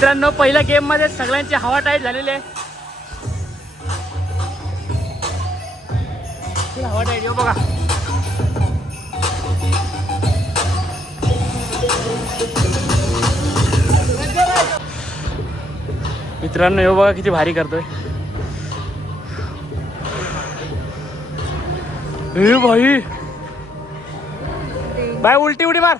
मित्रांनो पहिल्या गेम मध्ये सगळ्यांची हवा टाईट झालेली आहे. हवा टाईट येऊ बघा. मित्रांनो येऊ बघा किती भारी करतोय. ए भाई बाय उलटी उडी मार.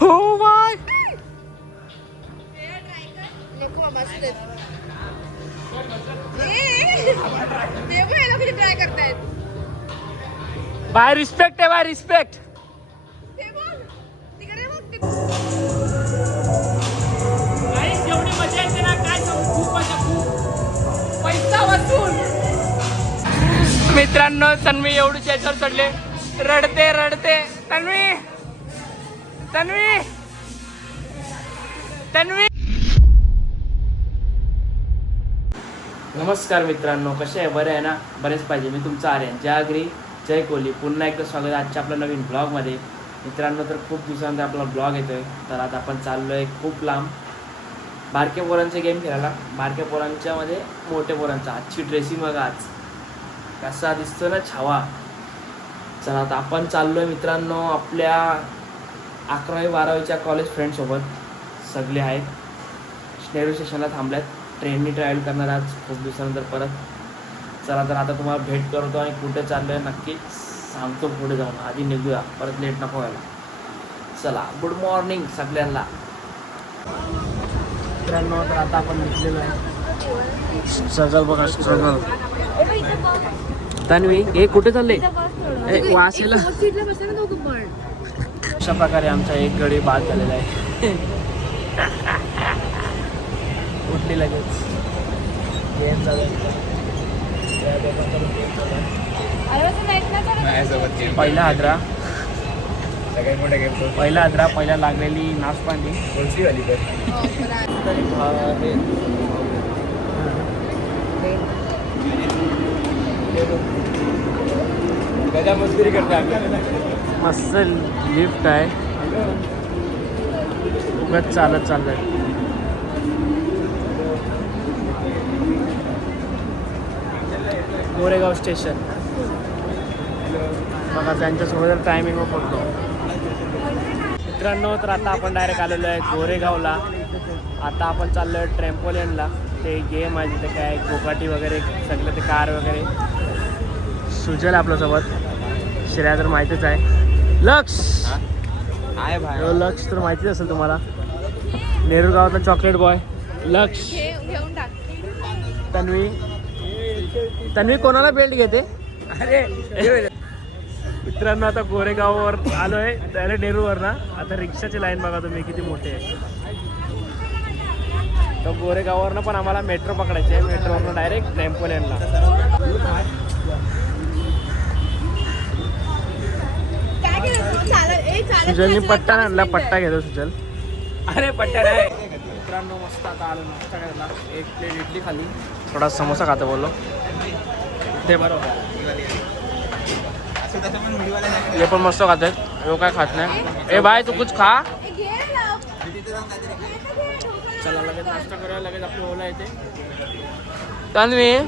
हो बाय बाय रिस्पेक्ट आहे. Bye respect. एवढी मजा येते ना काय सांगू. खूप मजा. खूप पैसा वसूल. मित्रांनो तन्वी एवढी त्याच्यावर चढले. रडते रडते. तन्वी तन्वी तन्वी. नमस्कार मित्रांनो, कसे आहे? बरे आहे ना? बरेच पाहिजे. मी तुमचा आर्यन. जय आगरी जय कोहली. पुन्हा एकदा स्वागत आहे आजच्या आपल्या नवीन ब्लॉगमध्ये. मित्रांनो तर खूप दिवसानंतर आपला ब्लॉग येतोय. तर आता आपण चाललो आहे खूप लांब बारक्या पोरांचे गेम खेळायला. बारक्या पोरांच्या मध्ये मोठ्या पोरांचा. आजची ड्रेसिंग बघा आज कसा दिसतो ना, छावा. चला आता आपण चाललो आहे मित्रांनो आपल्या 11वी 12वीच्या कॉलेज फ्रेंडसोबत. सगळे आहेत. नेहरू स्टेशनला थांबल्यात. ट्रेननी ट्रॅव्हल करणार आज खूप दिवसानंतर परत. चला तर आता तुम्हाला भेट करतो आणि कुठे चाललो आहे नक्कीच सांगतो पुढे जाऊन. आधी निघूया, परत लेट नको व्हायला. चला गुड मॉर्निंग सगळ्यांना. मित्रांनो तर आता आपण निघलेलो आहे. स्ट्रगल बघा स्ट्रगल. तन्वी हे कुठे चालले? वासेला. अशा प्रकारे आमचा एक गडी बाद झालेला आहे. उठली लगेच. गेम चालू पहिला हादरा. सगळ्यात मोठा गेम तो. पहिला हादरा. पहिला लागलेली नाचपांडी. कोणती वाली गजा मस्करी करता. मस्त लिफ्ट आहे. उगाच चालत चाललंय. गोरेगाव स्टेशन बघा. त्यांच्यासोबत टायमिंग पडतो. मित्रांनो तर आता आपण डायरेक्ट आलेलो आहे गोरेगावला. आता आपण चाललो आहे ट्रॅम्पोलिनला. ते गेम आहे तिथे काय गोकाटी वगैरे सगळं ते कार वगैरे. सुजल आपल्यासोबत. श्रेया तर माहितीच आहे. लक्ष आहे भाई. लक्ष तर माहितीच असेल तुम्हाला. नेहरू गावातला चॉकलेट बॉय लक्ष. तन्वी तन्वी कोणाला बेल्ट घेते? अरे मित्रांनो आता गोरेगाववर आलो आहे डायरेक्ट नेहरूवर ना. आता रिक्षाची लाईन बघा तुम्ही किती मोठी आहे. तर गोरेगाववरनं पण आम्हाला मेट्रो पकडायची आहे. मेट्रोवरनं डायरेक्ट ट्रॅम्पोलिनला. सुजलनी पट्टा आणला. पट्टा घेतो सुजल. अरे पट्टा नाही. मित्रांनो मस्त आता आलो नाश्ता करायला. एक प्लेट इडली खाली. थोडा समोसा खातो बोललो ते बरोबर. हे पण मस्त खात आहेत. यो काय खात नाही. ए बाय तू कुछ खा. चला लगेच नाश्ता करूया. लगेच आपली ओला येते. तन्वी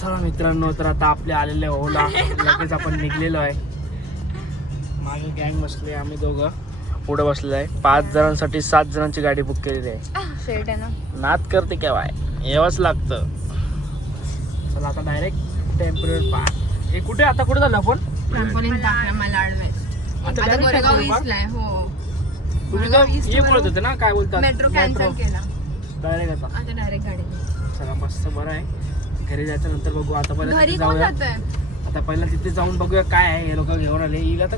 चला मित्रांनो तर आता आपले आलेले ओला. लगेच आपण निघलेलो आहे. मागे गँग बसले. आम्ही दोघं पुढे बसलेलो आहे. 5 जणांसाठी 7 जणांची गाडी बुक केलेली आहे. नाद करते केव्हा यावंच लागतं. चला आता डायरेक्ट टेम्पररी पार्क. हे कुठे आता कुठे झालं आपण? Trampoline Malad west. आता गोरेगाव ईस्टला आहे. हो तुम्ही तर हे बोलत होते ना काय बोलतात मेट्रो कॅन्सल केला. डायरेक्ट आता डायरेक्ट गाडी. चला मस्त बरं आहे. घरी जायचं नंतर बघू. आता पहिला घरी कोण जातंय? आता पहिला तिथे जाऊन बघूया काय आहे. हे लोक घेऊन आले. येईल आता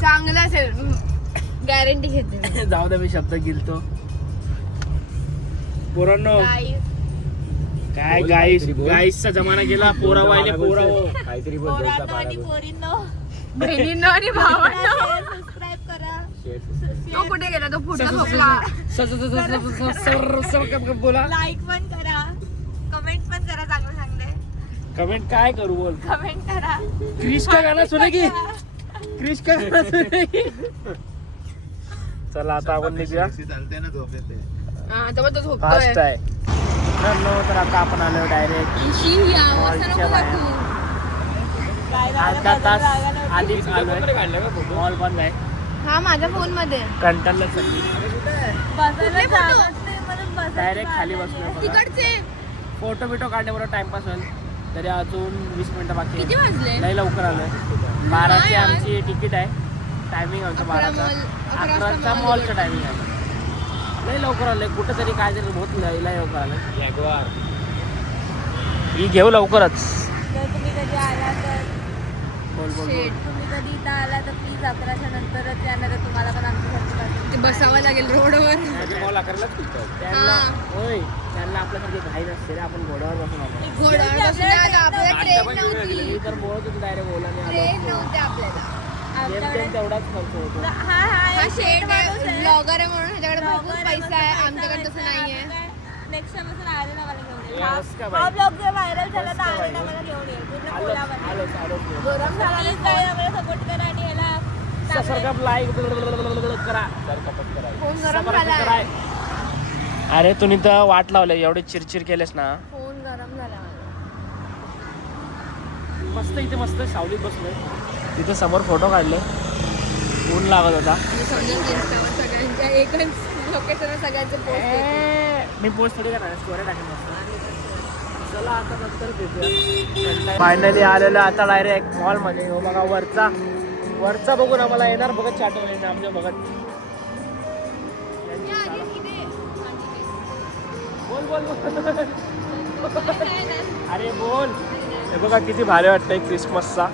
चांगलं असेल गॅरंटी घेते. जाऊ दे मी शब्द गिलतो. पोरांनो काय गाईसचा जमाना गेला. पोरा वाहिले पोरा काहीतरी बहिणींनो आणि भावांनो सबस्क्राइब करा. तो कुठे गेला? तो फोटो झोपला. बोला. लाईक पण करा, कमेंट पण करा चांगलं चांगलं. कमेंट काय करू बोल. कमेंट करा. क्रिश का गाणं सुनेगी. क्रिश का गाणं सुनेगी. चला आता आपण निघूया. फास्ट आहे. तर आता आपण आलो डायरेक्ट मॉलच्या बाहेर. अर्धा तास आधीच आलोय. मॉल बंद आहे. हा माझ्या फोन मध्ये कंटाळलं सगळी. डायरेक्ट खाली बसलो. तिकडचे फोटो बिटो काढण्याबरोबर टाइमपास होईल. तरी अजून 20 मिनिटं बाकी किती वाजले? लई लवकर आलोय. 12ची आमची तिकीट आहे. टायमिंग आमचं 12चा. 11चा मॉलचं टायमिंग आहे. लई लवकर आलोय. कुठेतरी काहीतरी होत लई लवकर आलोय. ही घेऊ लवकरच. तुम्ही कधी आला तर बोल बोल बोल. तुम्ही कधी इथं आला तर प्लीज 11च्या नंतरच येणार आहे. तुम्हाला पण आमच्यासाठी बसावं लागेल रोडवर. त्यांना होय त्यांना आपल्यासारखी घाई नसते रे. आपण घोड्यावर बसून आलो. घोड्यावर बसून आपल्याला ट्रेन नव्हती. मी तर बोलत होतो डायरेक्ट ओला ट्रेन नव्हते आपल्याला. तेवढाच खर्च होतो. हा शेड आहे ब्लॉगर आहे म्हणून ह्याच्याकडे भरपूर पैसा आहे. आमच्याकडे तसं नाहीये. नेक्स्ट टाइम असं आले ना मला घेऊन हा ब्लॉग जर व्हायरल झाला तर आले ना मला घेऊन येईल. पूर्ण कोल्हापूर गरम झाला काय आम्हाला सपोर्ट करा आणि ह्याला सबस्क्राइब लाईक करा. फोन गरम झाला. अरे तुम्ही तर वाट लावले एवढे चिरचिर केलेस ना. फोन गरम झाला मस्त इथे मस्त सावलीत बसलोय. तिथे समोर फोटो काढले. ऊन लागत होता. सगळ्यांच्या एकच लोकेशन सगळ्यांचे पोस्ट. मी पोस्ट थोडी करणार स्टोरी टाकेन मस्त. चला आता नंतर भेटूया. फायनली आलेलो आता डायरेक्ट मॉलमध्ये. हो बघा वरचा बघून आम्हाला येणार बघत चाटून आमच्या बघत. बोल बोल बोल. अरे बोल. हे बघा किती भारी वाटतंय क्रिसमसचा.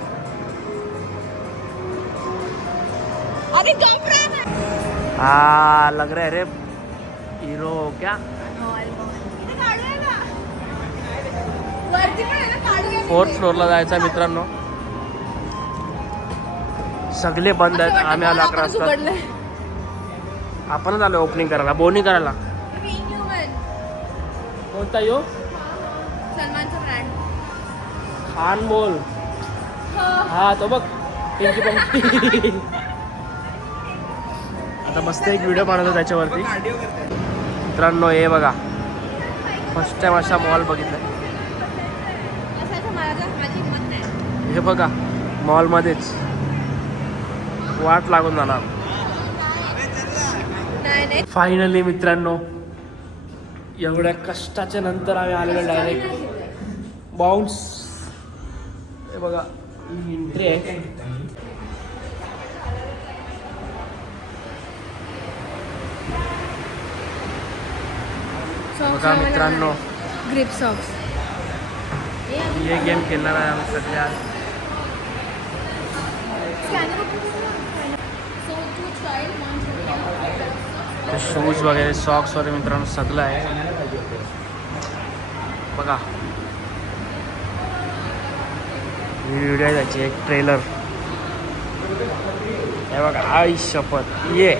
हाँ लग रहा है रे हीरो क्या. फोर्थ फ्लोअरला जायचं मित्रांनो. सगळे बंद आहेत. आम्ही आलो 11 वाजता. आपणच आलो ओपनिंग करायला बोनी करायला. कोणता यो सलमानचा ब्रँड खान बोल. हा तो बघ पिंकी पंकी. आता मस्त एक व्हिडिओ बनवतो त्याच्यावरती. मित्रांनो हे बघा फर्स्ट टाइम असा मॉल बघितलाय. हे बघा मॉलमध्येच वाट लागून जाणार. फायनली मित्रांनो एवढ्या कष्टाच्या नंतर आम्ही आलेलो डायरेक्ट बाउन्स. हे बघा ही एंट्री आहे. बघा मित्रांनो ग्रिप सॉक्स. हे गेम खेळणार आहे आम्ही सध्या. शूज वगैरे सॉक्स वगैरे मित्रांनो सगळं आहे. बघा व्हिडिओ आहे त्याची एक ट्रेलर. हे बघा आई शपथ. ये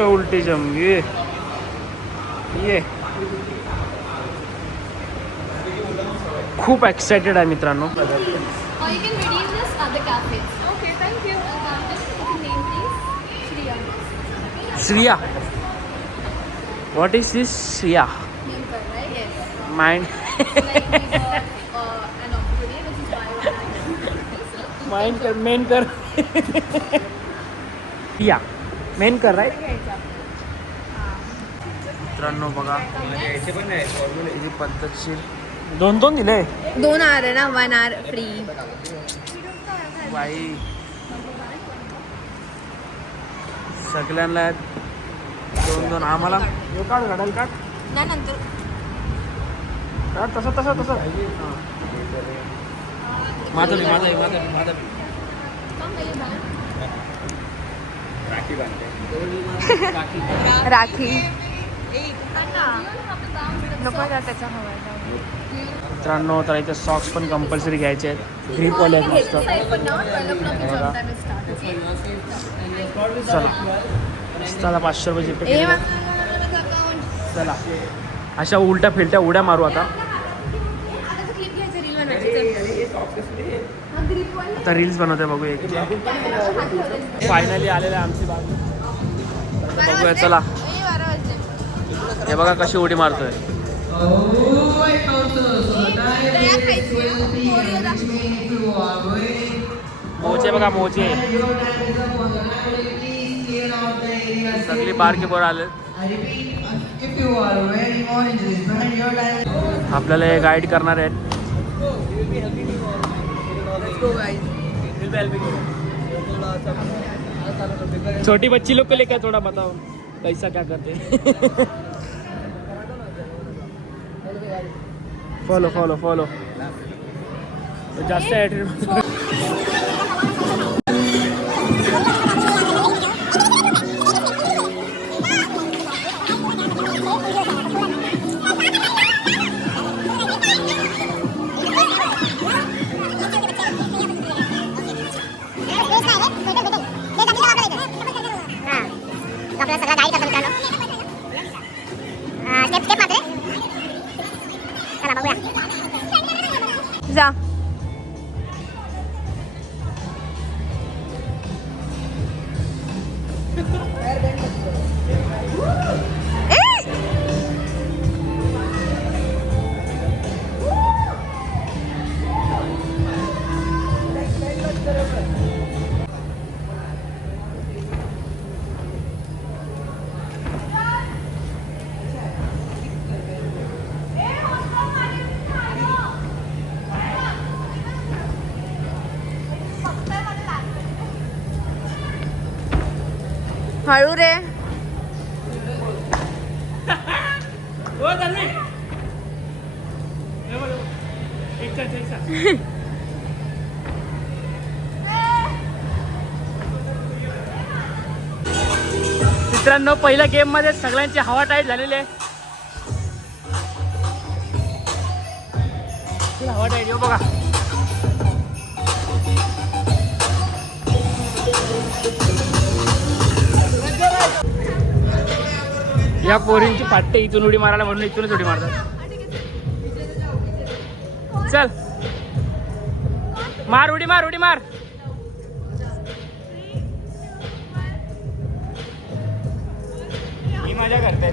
उलटी जम ये खूप एक्साइटेड आहे मित्रांनो. Shriya what is this Shriya mind mind कर मेन कर. श्रिया मेन कर राईट. मित्रांनो बघा किती पद्धतशीर. 2 दिले. 2 आर आहे ना 1 आर फ्री. बाई सगळ्यांना 2 आम्हाला. काढ घडाल काढ ना नंतर तसं माधवी राखी नको त्याचा हवा. मित्रांनो तर इथे सॉक्स पण कंपल्सरी घ्यायचे आहेत. ग्रीपवाले आहेत मस्त. चला 500 रुपये जिपे. चला अशा उलट्या फिरत्या उड्या मारू आता. आता रील्स बनवते बघूया एक फायनली आलेलं आहे आमची बाजू. आता बघूया चला. हे बघा कशी उडी मारतोय. मोजे बघा मोजे सगळी बारकी पोरं आले. आपल्याला हे गाईड करणार आहेत. छोटी बच्ची लोग को लेकर थोड़ा बताओ कैसा क्या करते. फॉलो फॉलो फॉलो जास्त आपल्याला सगळं गाईड करतो मित्रांनो. स्टेप स्टेप मात्र. चला बघूया. जा. हळू रे. मित्रांनो पहिल्या गेम मध्ये सगळ्यांची हवा टाईट झालेली आहे. हवा टाईट येऊ बघा. या पोरींची फाटते इथून उडी मारायला म्हणून इथूनच उडी मारतात. चल मार उडी मार उडी मार. ही मजा करते.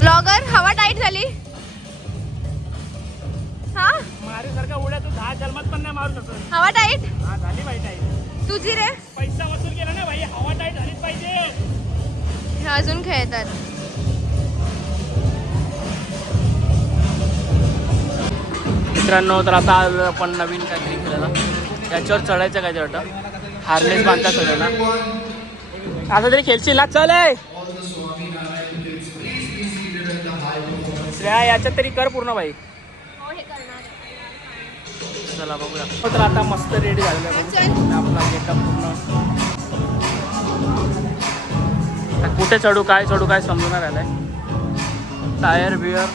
ब्लॉगर हवा टाईट झाली. हा मारीसारखा उड्या तू 10 जन्मात पण नाही मारू शकतो. हवा टाईट. हा झाली बाई टाईट. तुझी रे. पैसा वसूल केला ना भाई. हवा टाईट झालीच पाहिजे. हे अजून खेळतात. मित्रांनो तर आता आपण नवीन काहीतरी केलेलं. त्याच्यावर चढायचं काय ते वाटतं. हार्नेस बांधता सगळ्यांना. आता तरी खेळशील ना. चल श्रेया याच्यात तरी कर पूर्ण बाई. चला बघूया. तर आता मस्त रेडी झालेलं आहे. आपला गेटअप पूर्ण. कुठे चढू काय समजून राहिलंय. टायर बिअर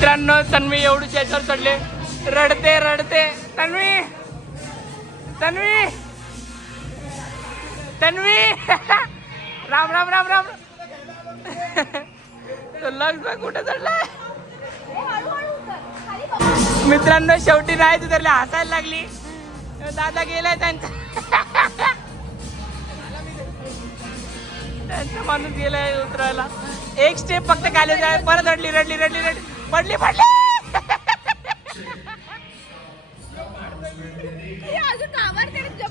मित्रांनो तन्वी एवढी याच्यावर चढले, रडते रडते. तन्वी तन्वी तन्वी राम राम राम राम. तो लग्न कुठे चढलाय मित्रांनो. शेवटी नाही उतरले, हसायला लागली. दादा गेलाय त्यांचा त्यांचा माणूस गेलाय उतरायला. एक स्टेप फक्त खाली जाय, परत रडली रडली रडली रडली, पडली पडली.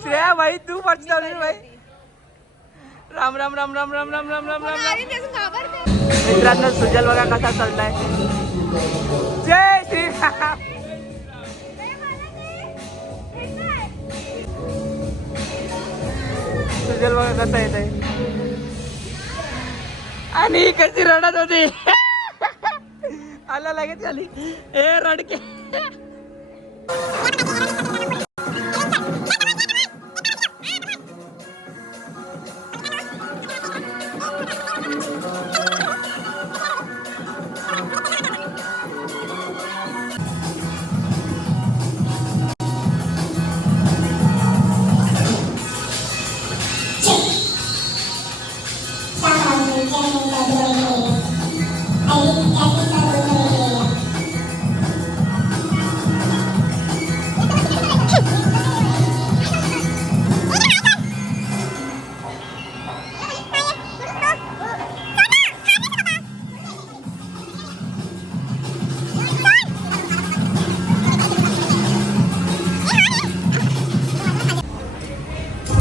श्रेया भाई तू पडता भाई. राम राम राम राम राम राम राम राम राम. मित्रांनो सुजल बघा कसा चढलाय. जय श्रीराम. सुजल बघा कसा येत आहे आणि कशी रडत होती. आला लगेच खाली. ए रडके.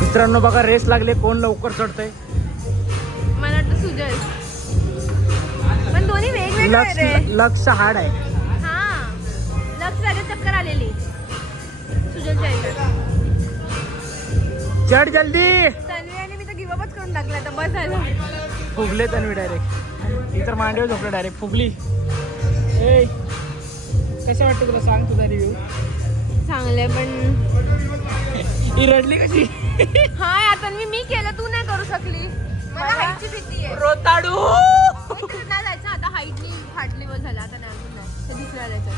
मित्रांनो बघा रेस लागले, कोण लवकर चढतंय. मला वाटतं सुजल, पण दोन्ही वेगवेगळे. लक्ष हार्ड आहे. हा लक्ष आले, चक्कर आलेली. सुजलच्या ह्याच्यात चढ जल्दी. तन्वी आणि मी तर गिवअपच करून टाकला आता, बस झालं. फुगले तन्वी डायरेक्ट. ती तर मांडीवर झोपलं डायरेक्ट, फुगली. ए कशा वाटतं तुला, सांग तुझा रिव्ह्यू. चांगले पण ही रडली कशी. हा आता मी केलं, तू नाही करू शकली. मला हाईटची भीती आहे. रोताडू. नाही जायचं आता, हाईटनी फाटली वर झाला आता. नाही अजून नाही, ते दुसऱ्या जायचं.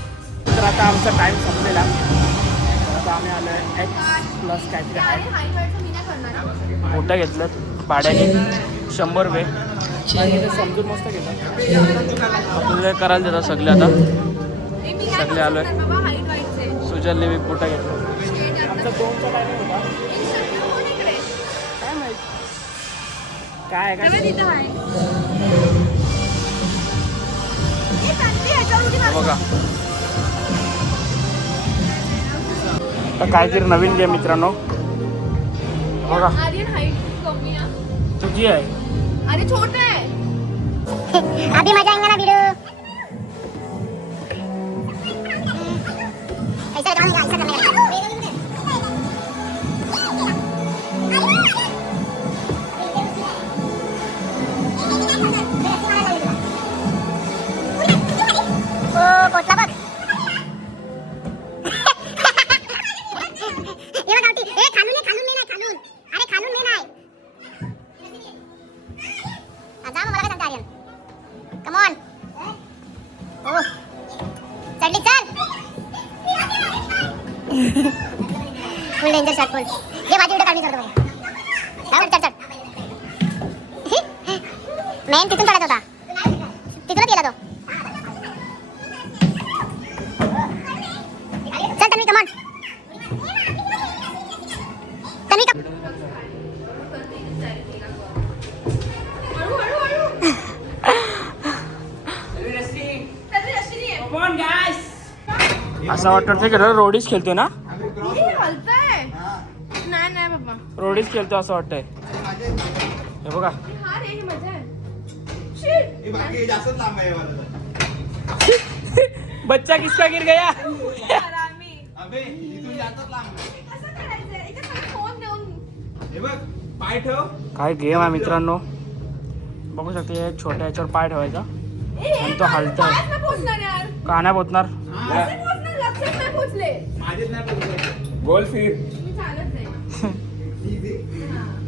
तर आता आमचा टाइम संपलेला. आता आम्ही आलोय X+ काहीतरी आहे. मी नाही करणार. मोठं घेतलं भाड्याने 100 रुपये. समजून मस्त घेतात आपल्याला, करायला देतात सगळे. आता सगळे आलोय. सुजलने मी मोठा घेतला. आमचा 2चा टायमिंग होता. काय माहिती काय काय बघा. काहीतरी नवीन गेम मित्रांनो बघा. तुझी आहे. अरे छोटे आहे. अभी मजा आएगा ना वीडियो. ऐसा करने का. पोचला बघ. ये बघ गावठी. ए खालून ये, खालून नाही, खालून. अरे खालून नाही. जा मग, मला काय सांगते आर्यन. Come on. ओ चढली, चल. फुल डेंजर शॉट, फुल. ये माझी व्हिडिओ काढली करतो. चढ चढ चढ. मेन तिथून चढत होता, तिथूनच गेला तो. चल तन्वी, कम ऑन. तन्वी कम. असं वाटतं की रोडीच खेळतोय ना. नाही नाही बाबा, रोडीच खेळतोय असं वाटतंय. हे बघा. हा रे, ही मजा आहे. बच्चा किसका गिर गया. काय गेम आहे मित्रांनो, बघू शकते. हे छोट्या याच्यावर पाय ठेवायचा आणि तो हलतोय. का नाही पोचणार. गोल फीट.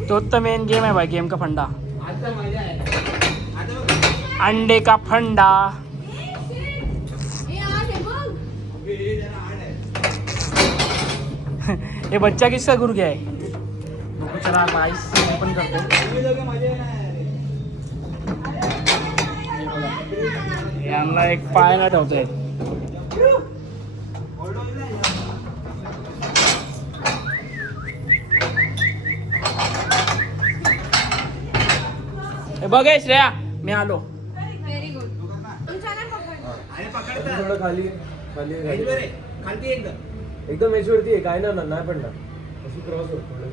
तोच तर मेन गेम आहे भाई, गेम का फंडा. अंडे का फंडा. हे बच्चा किसका गुरु क्या है बघू चला बाईस पण करतो यांना एक पायाला ठेवतोय हे बघ हे श्रेया मी आलो व्हेरी गुड तुमच्या नाही पकडलं. थोडं खाली खाली खाली एकदम मेचवरती आहे काय ना नाही पडणार अशी क्रॉस होत थोडं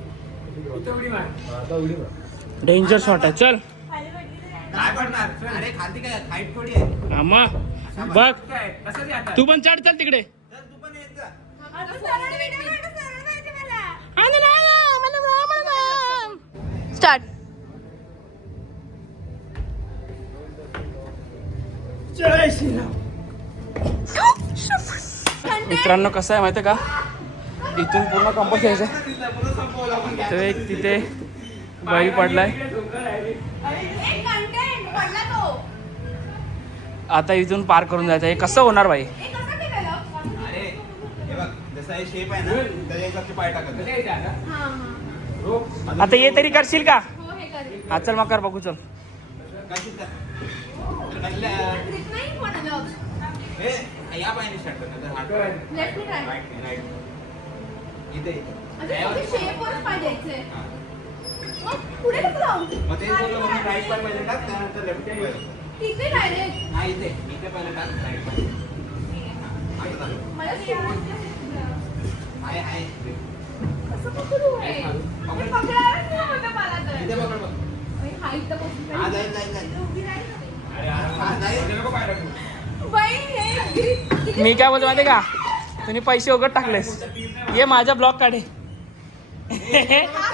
आता उडी मार डेंजर शॉट आहे चल काय पडणार अरे खालती काय हाईट थोडी आहे आम्हा बघ तू पण चढ चल तिकडे तर तू पण येत जा आता सरळ video काढ, सरळ जायचं मला. स्टार्ट. जय श्रीराम मित्रांनो कसं आहे माहिती आहे का इथून पूर्ण कंपोस्ट घ्यायचं तो एक तिथे बैल पडलाय एक content पडला तो. आता इथून पार करून जायचं हे कसं होणार भाई हे कसं केलेलं? अरे हे बघ जसा हे शेप आहे ना त्याच्या हिशोबाने पाय टाकत हां, हां. आता ये तरी करशील का हो, हे करेल. हा चल मग कर बघू चल कशी Grip नाही पण अलग. हे या पायाने स्टार्ट कर हात Left to right. राईट इथे अच्छा, फक्त shape वरच पाय द्यायचे. मग पुढे कसं जाऊ? मग ते बोललो मग राईट पाय पहिले टाक त्यानंतर लेफ्ट पाय तिथे direct. हा इथे पहिले टाक राईट पाय आता चालू मला shoes आहे कसं पकडू हे? हे पकडायलाच नाही होतं मला तर. इथे पकड बघ बाई, height तर बसून हा राहिली. जाईल उभी राहिली ना बाई. हा जाईल बाई, हे grip किती मी काय बोलतो माहिती का तुम्ही पैसे वगैरे टाकलेस ये माझा ब्लॉग काढे हा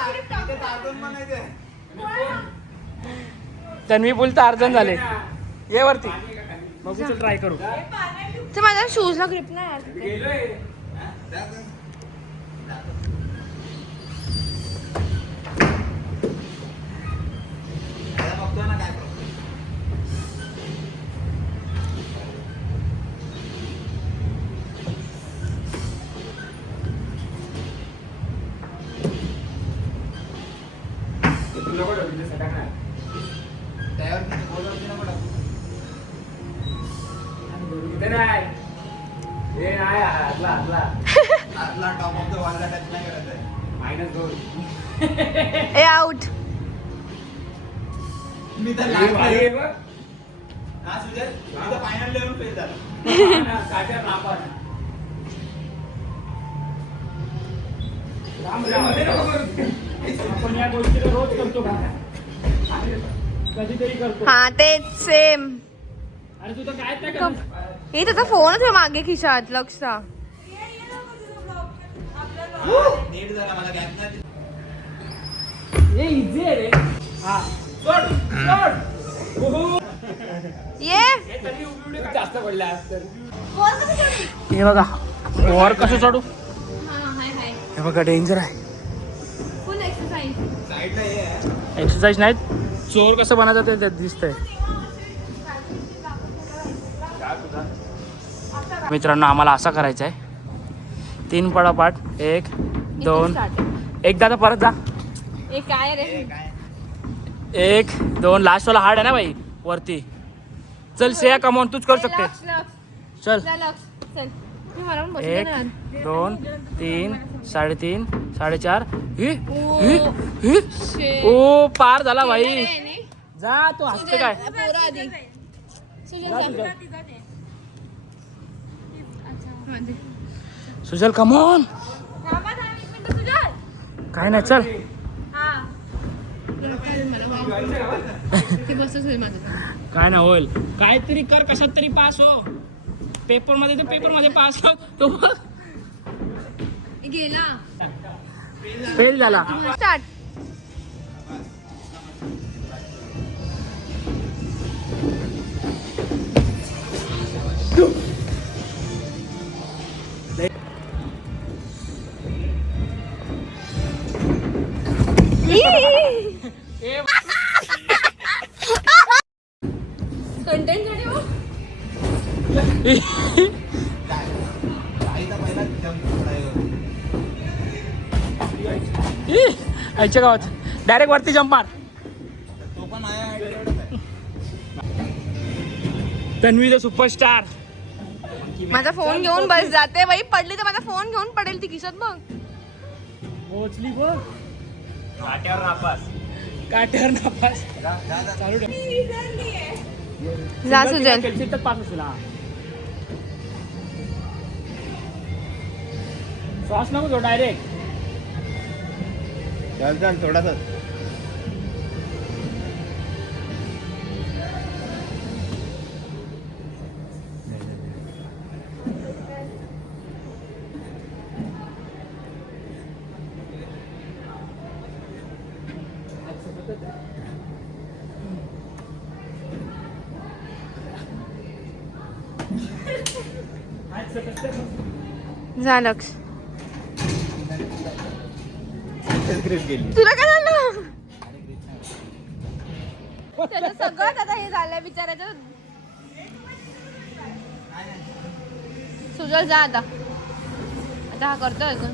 grip टाकतो. तन्वी बोलता अर्जन झाले ये वरती बघू चल ट्राय करू ते माझ्या शूजला ग्रिप नाही यार. बघतो ना काय आतला टॉप ऑफ द वॉलला टच नाही करत आहे ए आउट. मी तर हा सुजय मी तर फायनल लेवल फेल झालो आपण या गोष्टीला रोज करतो का कधीतरी करतो हा तेच सेम. अरे तू तर काय त्या करत हे त्याचा फोनच आहे मागे खिशात लक्षचा. नीट झाला मला गॅप नाही हे इझी आहे रे हा सोड सोड ओहो ये हे तरी उभी जास्त पडल्या असतं बॉल कसं सोडली? हे बघा वर कसं चढू हा हाय हाय. हे बघा डेंजर आहे फुल एक्सरसाइज. साईडला हे आहे एक्सरसाइज नाही चोर कसं बनायचं ते त्यात दिसतंय मित्रांनो आम्हाला असा करायचा आहे 3 पडापाट 1 2 एकदा तर परत जा ए काय रे? काय 1 2 लास्ट वाला हार्ड आहे ना भाई वरती चल श्रेया कमॉन तूच करू शकते लक्ष, लक्ष. चल जा, लक्ष. चल. मी मला पण बसू दे 1 ना. 2 3 3.5 4.5 ही ओ, ही ही shit. ओ पार झाला भाई केलं रे याने. जा तू हसते काय पोरं आधी. सुजल जा जा. तुझं. हा, दे. सुजल कमॉन थांबा, थांब, एक मिनिटं, सुजल. काय नाही चल हा. चालेल मला, वाव. ते बसच होईल माझं तर. काय ना होईल काहीतरी कर कशात तरी पास हो पेपर मध्ये पास हो तो गेला. फेल झाला स्टार्ट. कंटेंट साठी हो. आईचा पहिला जंप आईच्या गावात डायरेक्ट वरती जंप मार. तो पण माझ्या height एवढाच आहे. Tanvi the superstar. माझा फोन घेऊन बस जाते बाई, पडली तर माझा फोन घेऊन पडेल ती खिशात बघ. पोहोचली बघ. काट्यावर नापास. काट्यावर नापास. जा, जा, जा. चालू ठेव. जा सुजल. कॅल्शियम तर पास असेल. हा सॉस नको तो डायरेक्ट. चल चल थोडासा. जा लक्ष. ग्रीप गेली. तुला काय झालं? त्याचं सगळं आता हे झालंय बिचारायचं. सुजल जा आता. आता हा करतोय अजून.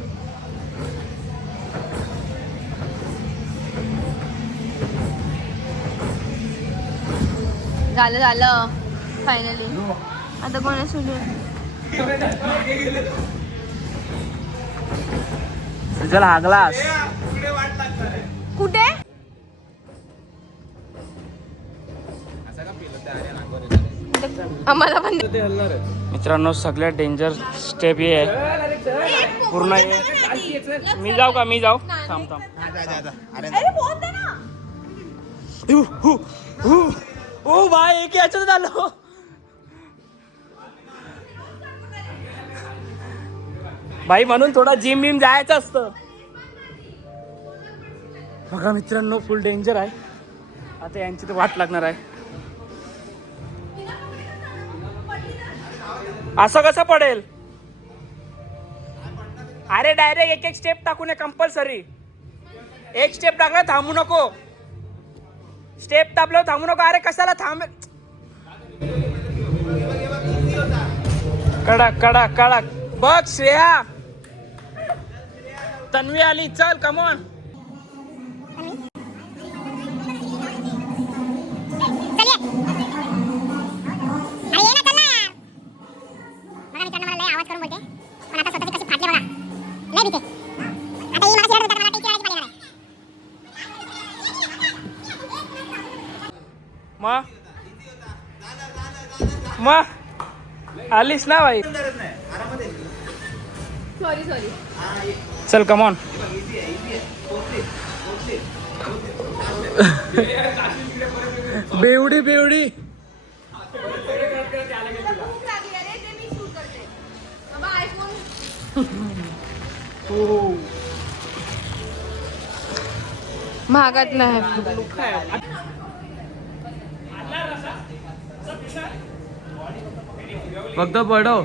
झालं झालं फायनली. आता कोण आहे सुजल? तुझ्याला हागलास. पुढे वाट लागणार आहे. कुठे? असं का पिलं त्या आर्या नागोरे? आम्हाला पण ते हलणार आहे. मित्रांनो सगळ्यात डेंजर स्टेप हे आहे पूर्ण हे. मी जाऊ का? मी जाऊ. थांब थांब. जा जा जा. अरे अरे फोन दे ना. ओ भाई एक याच्यात झालं. भाई म्हणून थोडा जिम बिम जायचं असतं. बघा मित्रांनो फुल डेंजर आहे. आता यांची तर वाट लागणार आहे. असं कसं पडेल? अरे डायरेक्ट एक एक स्टेप टाकू नये कंपल्सरी. एक स्टेप टाकला थांबू नको. स्टेप टाकलं थांबू नको. अरे कशाला थांब. कडक कडक कडक. बघ श्रेया तन्वी आली. चल कमॉन. चलिए अरे ये ना चल ना यार. बघा मित्रांनो मला लय आवाज करून बोलते पण आता स्वतःची कशी फाटले बघा. लय भीते. आता ही मला चिडत होता मला टेकी वाढायची पाळी येणार आहे. मग आलीस ना भाई. गरज नाही. आरामात आहे. Sorry sorry. हा, ये. चल कमॉन. इझी आहे, इझी आहे. पोहोचते, पोहोचते. बेवडी बेवडी. महागात नाही. फक्त पडव.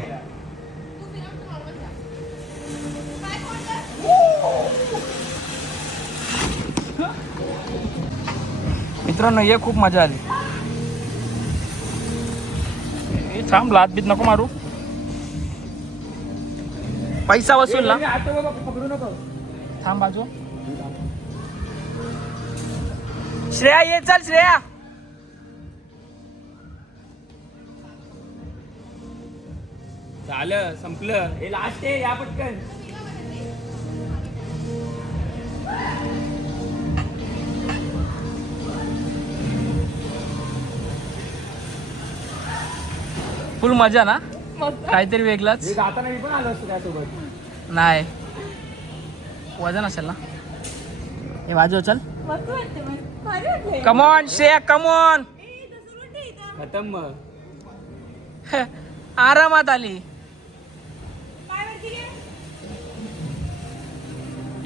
मित्रांनो ये खूप मजा आली. थांब लात बीत नको मारू. पैसा वसूल ना. थांब बाजू. श्रेया ये. चल श्रेया. झालं संपलं. हे लास्ट आहे. या पटकन. फुल मजा ना. काहीतरी वेगळाच. जाताना मी पण आलो असतो त्या सोबत. नाही वजन असेल ना. हे वाजव. चल कमॉन श्रेया कमॉन. खतम मग. आरामात आली.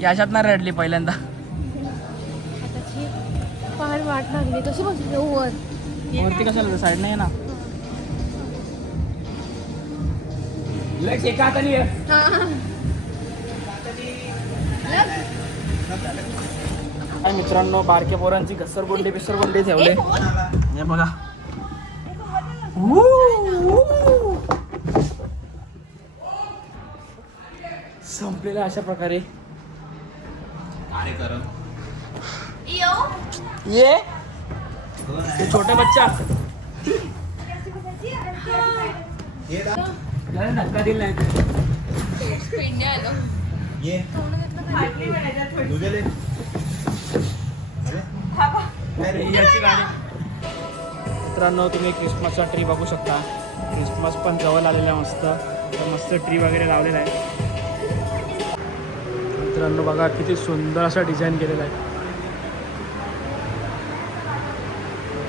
याच्यात ना रडली पहिल्यांदा. फार वाट लागली. कशी बसली वर? वरती कशाला साईड नाही ना. लक्ष एका हाताने ये. काय मित्रांनो बारक्या पोरांची घसरगुंडी बिसरगुंडी ठेवले. हे बघा. संपलेला अशा प्रकारे कार्यक्रम ये ते छोटे बच्चा धक्का दिला ये तुझे ले याची गाडी. मित्रांनो तुम्ही क्रिसमसचा ट्री बघू शकता. क्रिसमस पण जवळ आलेला आहे. मस्त ट्री वगैरे लावलेला आहे. मित्रांनो बघा किती सुंदर असा डिझाईन केलेला आहे.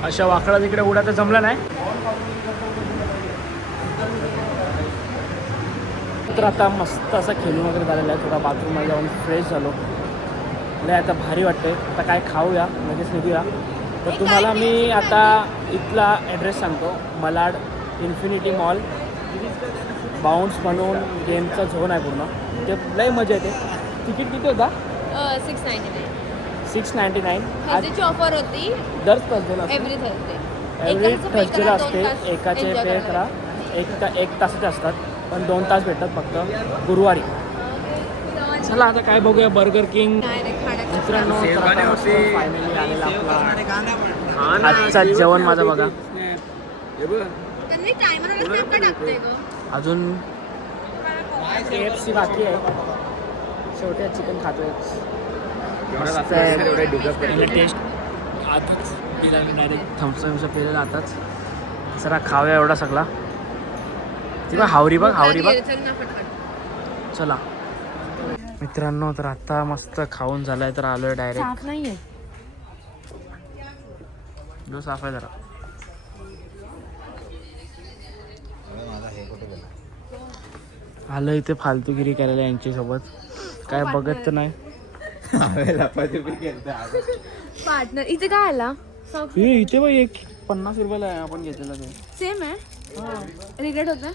अशा वाकडा तिकडे उड्या तर जमला नाही. तर आता मस्त असं खेळून वगैरे झालेलं आहे. थोडा बाथरूममध्ये जाऊन फ्रेश झालो. लय आता भारी वाटतंय. आता काय खाऊया लगेच निघूया. तर तुम्हाला मी आता इथला ॲड्रेस सांगतो. मलाड इन्फिनिटी मॉल बाउन्स म्हणून गेमचा झोन आहे पूर्ण. ते लय मजा येते. तिकीट किती होता? 699. आज ऑफर होती दर थर्सडेला एव्हरी थर्सडे. एव्हरी थर्सडेला असते. एकाचे पे करा. एक तासाचे असतात पण 2 तास भेटतात फक्त गुरुवारी. चला आता काय बघूया. बर्गर किंग मित्रांनो फायनली आलेला आपला आजचा जेवण माझं बघा. अजून KFC बाकी आहे. शेवटी चिकन खातोय. टेस्ट आताच पिला मी डायरेक्ट. थम्सअपचा पिलेला आताच. जरा खाऊया एवढा सगळा. ती बघ हावरी बघ चला मित्रांनो. तर आता मस्त खाऊन झालाय. तर आलोय डायरेक्ट. नाहीये जो साफ आहे जरा. आलं इथे फालतूगिरी करायला यांच्यासोबत. काय बघत तर नाही. पार्टनर इथे काय आला? इथे बघ 50 रुपयाला आहे. आपण घेतलेला ते सेम आहे. रिग्रेट होत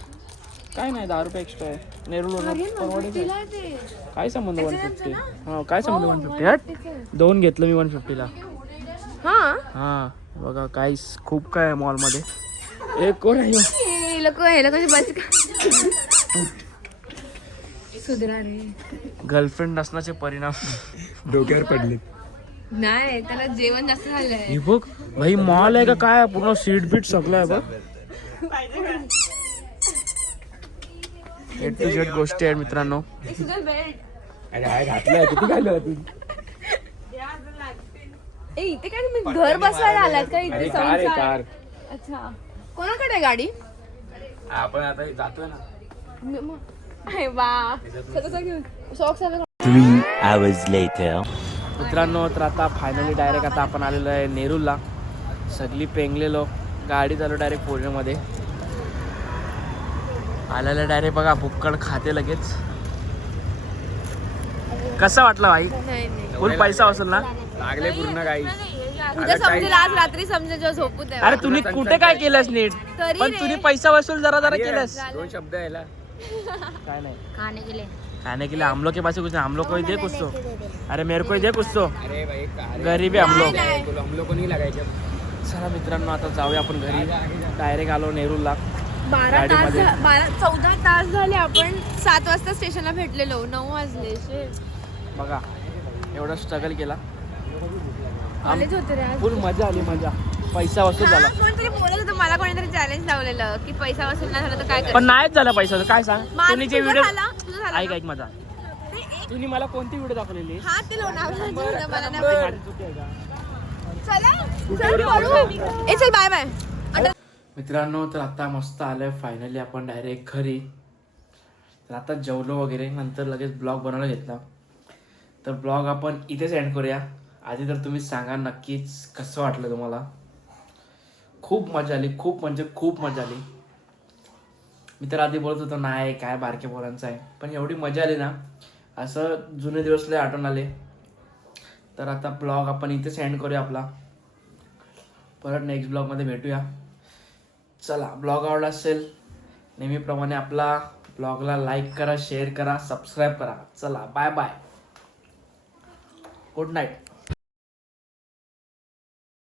काय नाही. 10 रुपये एक्स्ट्रा आहे. नेरूळ काय संबंध 150. हा काय संबंध 150. हट 2 घेतलं मी 150ला. हा बघा काय खूप काय मॉलमध्ये. एक कोण आहे सुधरा रे. गर्लफ्रेंड नसण्याचे परिणाम डोक्यावर पडले. नाही त्याला जेवण जास्त झालंय. हे बघ भाई मॉल आहे का काय. पूर्ण सीट बीट सगळं आहे बघ. A to Z गोष्टी आहेत मित्रांनो. इथे काय तुम्ही घर बसवायला आलात का? इथे कार. अच्छा कोणाकडे आहे गाडी? आपण आता जातोय ना. वा घेऊन सॉक्स 3 hours later. मित्रांनो तर आता फायनली डायरेक्ट आता आपण आलेलो आहे नेरूळला. सगळी पेंगलेलो. गाडी चालू डायरेक्ट पुण्यामध्ये आलेलं. डायरेक्ट बघा भुक्कड खाते लगेच. कसा वाटला भाई? फुल पैसा वसूल ना. लागले पूर्ण काही. उद्या समजेल. आज रात्री समजेल जेव्हा झोपू दे. अरे तुम्ही कुठे काय केलंस नीट. तरी पण रे. तुम्ही पैसा वसूल जरा केलंस. 2 शब्द यायला काय नाही खाने के लिए खाने के लिए हम लोग के पास कुछ नहीं. हम लोग को ही दे कुछ तो. अरे मेरे को ही दे कुछ तो. अरे भाई गरीब आहे हम लोग. हम लोग को नहीं लगायचं. चला मित्रांनो आता जाऊया आपण घरी. डायरेक्ट आलो नेरूळला. 14 तास झाले. आपण 7 वाजता स्टेशनला भेटलेलो. 9 वाजले. बघा एवढा स्ट्रगल केला. कॉलेज होते रे आज. फुल मजा आली. मजा पैसा वसूल झाला. कोणतरी बोलत होतं मला. कोणीतरी चॅलेंज लावलेलं की पैसा वसूल नाही झाला तर काय पण नाहीच झाला पैसा. काय सांग तुम्ही जे व्हिडिओ तुझा ऐक ऐक माझा. तुम्ही मला कोणती व्हिडिओ दाखवलेली. हा ते लोणावळा मला नाही माझी चुकी आहे का? चला चल करू. ए चल बाय बाय. मित्रांनो तर आता मस्त आलंय फायनली आपण डायरेक्ट घरी. तर आता जेवलो वगैरे नंतर लगेच ब्लॉग बनवायला घेतला. तर ब्लॉग आपण इथेच एंड करूया. आधी तर तुम्ही सांगा नक्कीच कसं वाटलं तुम्हाला. खूप मजा आली. खूप म्हणजे खूप मजा आली. मी तर आधी बोलत होतो नाही काय बारक्या पोरांचं आहे. पण एवढी मजा आली ना. असं जुने दिवस लय आठवण आले. तर आता ब्लॉग आपण इथेच एंड करूया आपला. परत नेक्स्ट ब्लॉगमध्ये भेटूया. चला ब्लॉग आवडला असेल नेहमीप्रमाणे आपला ब्लॉगला लाईक करा, शेअर करा, सबस्क्राईब करा. चला बाय बाय. Good night.